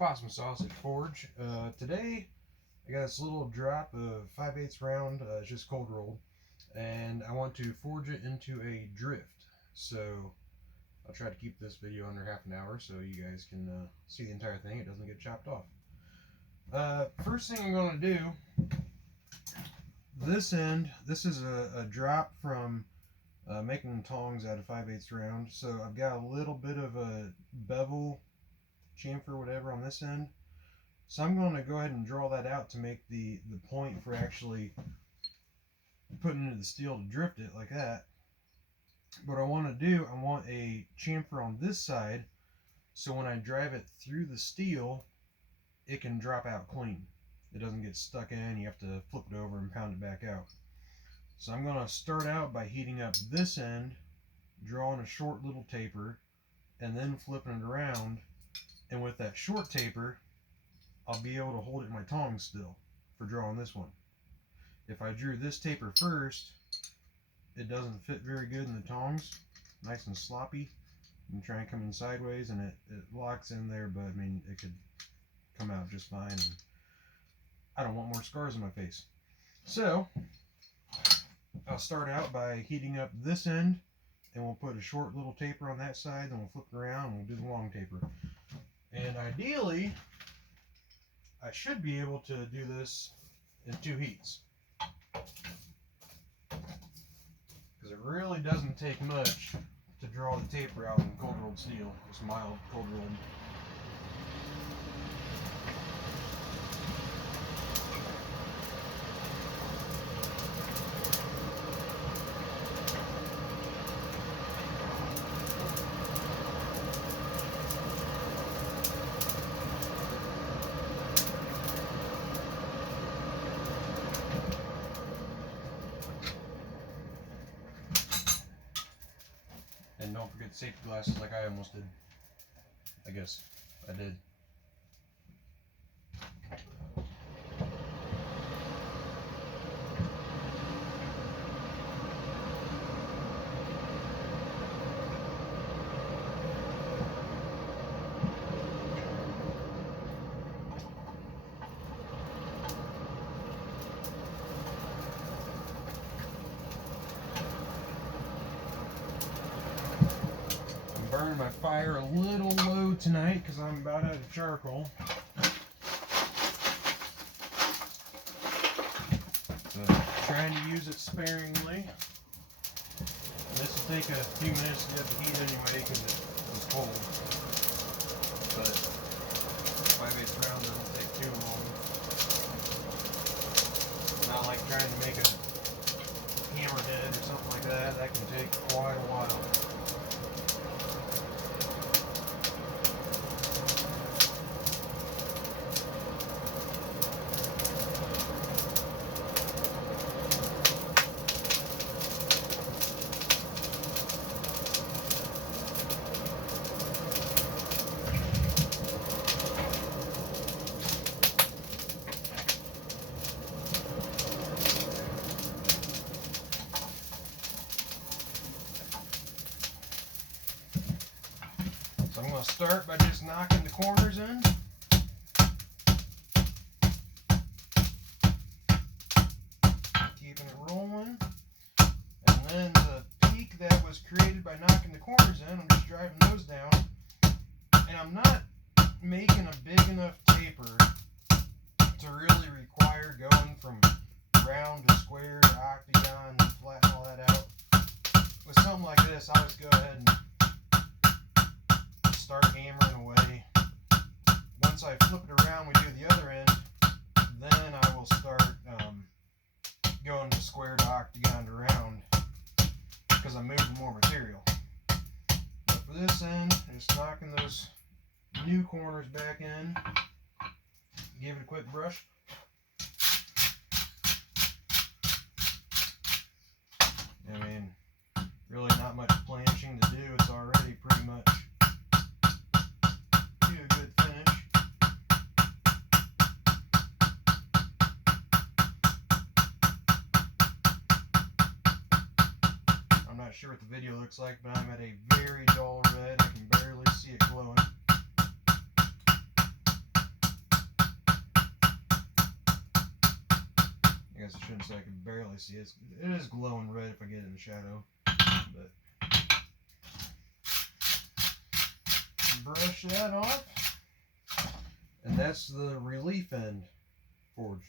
Possum Sauce at Forge. Today I got this little drop of 5/8 round, it's just cold rolled, and I want to forge it into a drift. So I'll try to keep this video under half an hour so you guys can see the entire thing. It doesn't get chopped off. First thing I'm going to do, this end, this is a drop from making tongs out of 5/8 round. So I've got a little bit of a bevel, chamfer, whatever on this end. So I'm going to go ahead and draw that out to make the point for actually putting into the steel to drift it like that. What I want to do, I want a chamfer on this side so when I drive it through the steel, it can drop out clean. It doesn't get stuck in, you have to flip it over and pound it back out. So I'm going to start out by heating up this end, drawing a short little taper, and then flipping it around. And with that short taper, I'll be able to hold it in my tongs still for drawing this one. If I drew this taper first, it doesn't fit very good in the tongs, nice and sloppy. You try and come in sideways and it locks in there, but I mean, it could come out just fine, and I don't want more scars on my face. So I'll start out by heating up this end, and we'll put a short little taper on that side, then we'll flip it around and we'll do the long taper. And ideally, I should be able to do this in 2 heats, because it really doesn't take much to draw the taper out in cold rolled steel, just mild cold rolled. And don't forget safety glasses like I almost did. I guess I did. Burning my fire a little low tonight because I'm about out of charcoal. So trying to use it sparingly. And this will take a few minutes to get the heat anyway because it was cold. But 5/8 round doesn't take too long. Not like trying to make a hammerhead or something like that. That can take quite a while. So I'm going to start by just knocking the corners in. Keeping it rolling. And then the peak that was created by knocking the corners in, I'm just driving those down. And I'm not making a big enough taper to really require going from round to square to octagon and flatten all that out. With something like this, I'll just go ahead and start hammering away. Once I flip it around, we do the other end, then I will start going to square to octagon to round, because I'm moving more material. But for this end, just knocking those new corners back in, give it a quick brush. I mean, really not much planching to do, it's already pretty much a good finish. I'm not sure what the video looks like, but I'm at a very dull red. I can barely see it glowing. see it. It is glowing red if I get it in the shadow. But brush that off. And that's the relief end forged.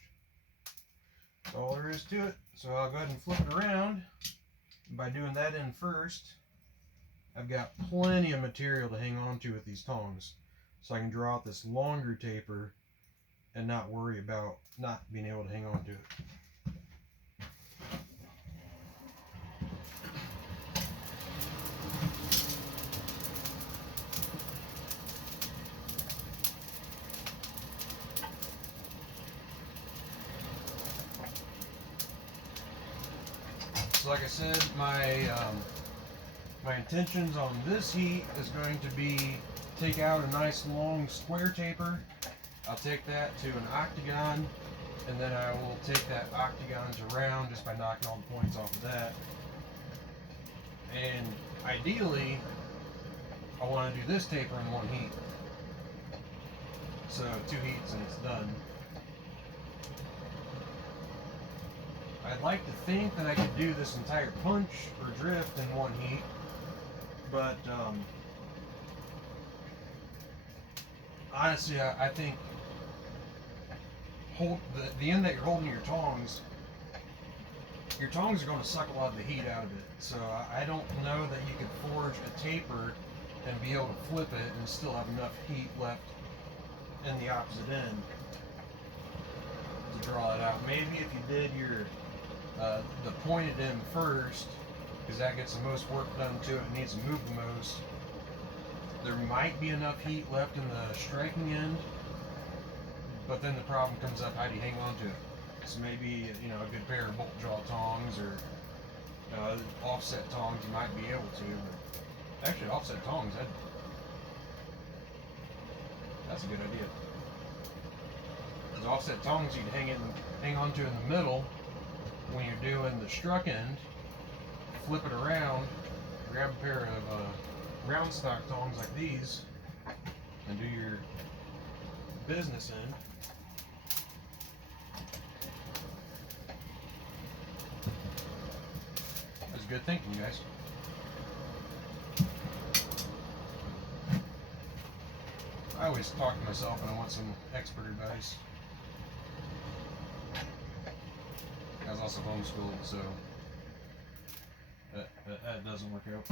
That's all there is to it. So I'll go ahead and flip it around. By doing that end first, I've got plenty of material to hang on to with these tongs. So I can draw out this longer taper and not worry about not being able to hang on to it. So like I said, my intentions on this heat is going to be take out a nice long square taper. I'll take that to an octagon, and then I will take that octagon to round just by knocking all the points off of that. And ideally, I want to do this taper in one heat. So 2 heats and it's done. I'd like to think that I could do this entire punch or drift in one heat, but honestly, I think the end that you're holding your tongs are going to suck a lot of the heat out of it. So I don't know that you could forge a taper and be able to flip it and still have enough heat left in the opposite end to draw it out. Maybe if you did your the pointed end first, because that gets the most work done to it and needs to move the most, there might be enough heat left in the striking end, but then the problem comes up, how do you hang on to it? So maybe, you know, a good pair of bolt jaw tongs or offset tongs you might be able to, but actually offset tongs, that's a good idea. Those offset tongs you can hang on to in the middle when you're doing the struck end, flip it around, grab a pair of round stock tongs like these, and do your business end. That's good thinking, guys. I always talk to myself when I want some expert advice. I was also homeschooled, so that doesn't work out.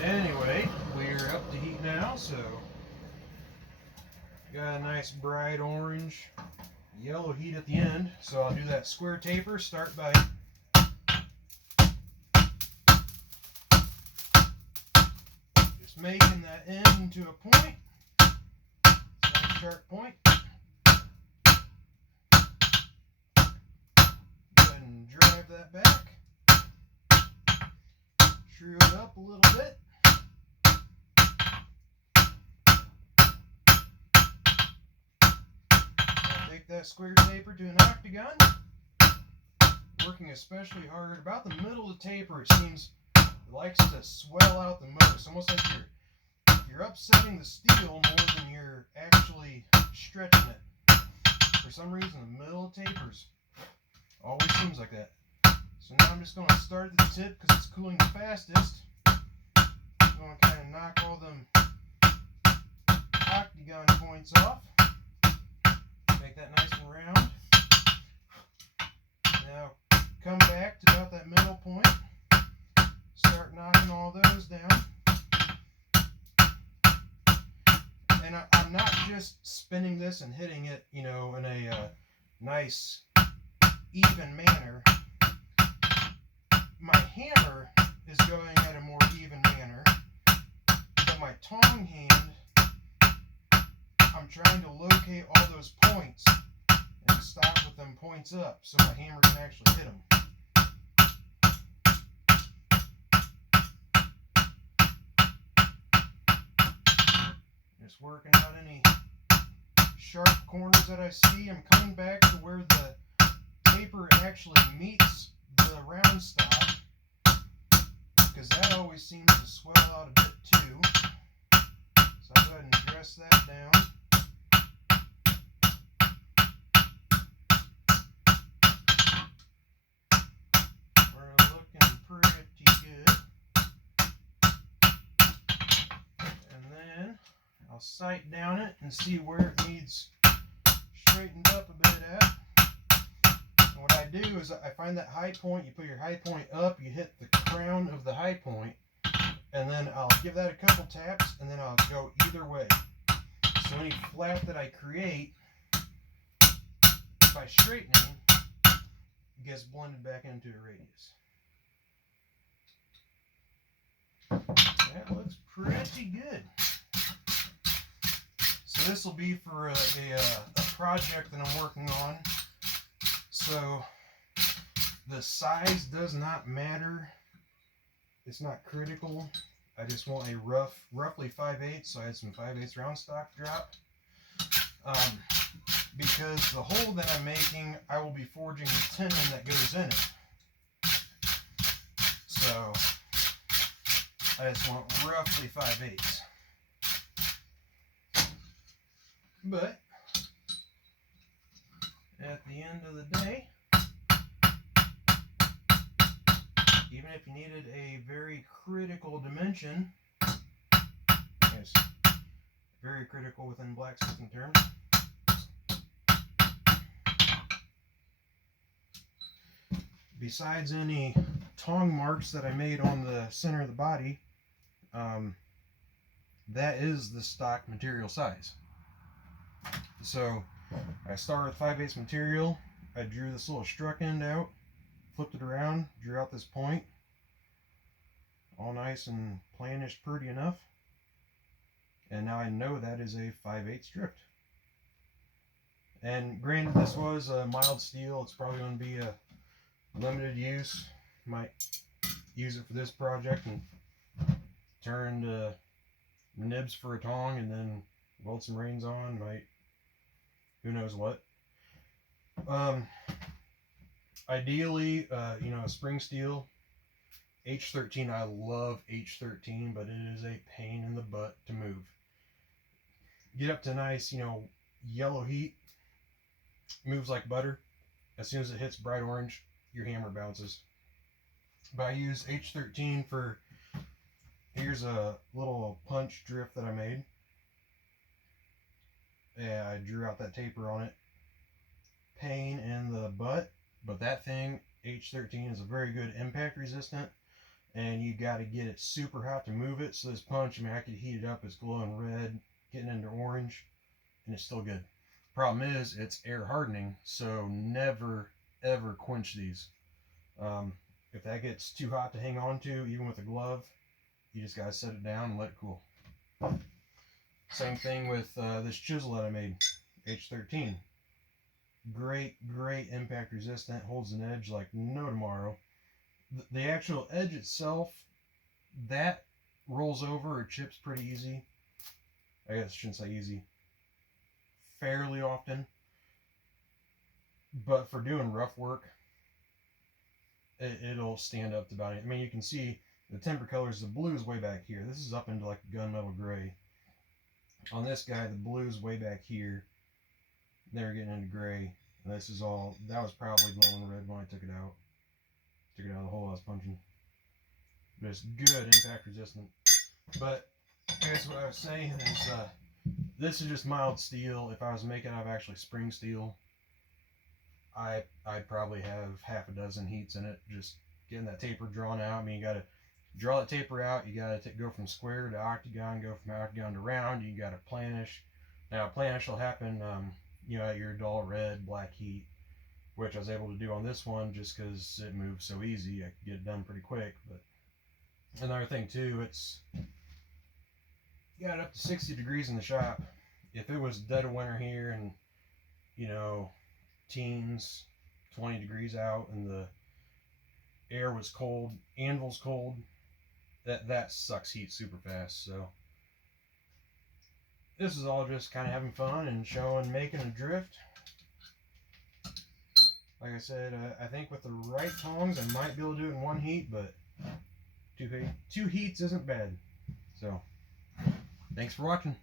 Anyway, we're up to heat now, so got a nice bright orange, yellow heat at the end. So I'll do that square taper. Start by just making that end into a point. It's a nice sharp point. And drive that back, shrew it up a little bit. I'll take that square taper to an octagon, working especially hard about the middle of the taper. It seems it likes to swell out the most, almost like you're upsetting the steel more than you're actually stretching it. For some reason, the middle of tapers always seems like that. So now I'm just going to start at the tip because it's cooling the fastest. I'm going to kind of knock all them octagon points off. Make that nice and round. Now come back to about that middle point. Start knocking all those down. And I'm not just spinning this and hitting it, you know, in a nice even manner. My hammer is going at a more even manner, but my tong hand, I'm trying to locate all those points and stop with them points up so my hammer can actually hit them. Just working out any sharp corners that I see. I'm coming back to where the taper actually meets the round stock, because that always seems to swell out a bit too. So I'll go ahead and dress that down. I'll sight down it and see where it needs straightened up a bit at. And what I do is I find that high point, you put your high point up, you hit the crown of the high point, and then I'll give that a couple taps, and then I'll go either way. So any flat that I create, by straightening, it gets blended back into a radius. That looks pretty good. So this will be for a project that I'm working on. So the size does not matter. It's not critical. I just want a roughly 5/8, so I had some 5/8 round stock drop. Because the hole that I'm making, I will be forging the tenon that goes in it. So I just want roughly 5/8. But at the end of the day, even if you needed a very critical dimension, yes, very critical within blacksmithing terms, besides any tong marks that I made on the center of the body, that is the stock material size. So I started with 5/8 material. I drew this little struck end out, flipped it around, drew out this point, all nice and planish, pretty enough. And now I know that is a 5/8 drift. And granted, this was a mild steel. It's probably going to be a limited use. Might use it for this project and turn to nibs for a tong and then weld some reins on. Might, who knows what. Ideally, you know, a spring steel. H13, I love H13, but it is a pain in the butt to move. Get up to nice, you know, yellow heat, moves like butter. As soon as it hits bright orange, your hammer bounces. But I use H13 for, here's a little punch drift that I made. Yeah, I drew out that taper on it. Pain in the butt, but that thing, H13, is a very good impact resistant, and you got to get it super hot to move it. So this punch, I mean, I could heat it up, it's glowing red, getting into orange, and it's still good. Problem is, it's air hardening, so never ever quench these. If that gets too hot to hang on to, even with a glove, you just gotta set it down and let it cool. Same thing with this chisel that I made, H13. Great impact resistant, holds an edge like no tomorrow. The actual edge itself, that rolls over or chips pretty easy. I guess I shouldn't say easy. Fairly often. But for doing rough work, it'll stand up to about it. I mean, you can see the temper colors. The blue is way back here. This is up into like gunmetal gray. On this guy, the blue is way back here. They're getting into gray. And this is all, that was probably glowing red when I took it out. Took it out of the hole I was punching. But it's good impact resistant. But I guess what I was saying is this is just mild steel. If I was making out of actually spring steel, I'd probably have half a dozen heats in it, just getting that taper drawn out. I mean, you got to draw the taper out. You got to go from square to octagon, go from octagon to round. You got to planish. Now, planish will happen, you know, at your dull red, black heat, which I was able to do on this one just because it moves so easy. I could get it done pretty quick. But another thing too, it's got it up to 60 degrees in the shop. If it was dead of winter here and, you know, teens, 20 degrees out, and the air was cold, anvil's cold, that sucks heat super fast. So this is all just kind of having fun and showing, making a drift. Like I said, I think with the right tongs, I might be able to do it in one heat, but two heats isn't bad. So thanks for watching.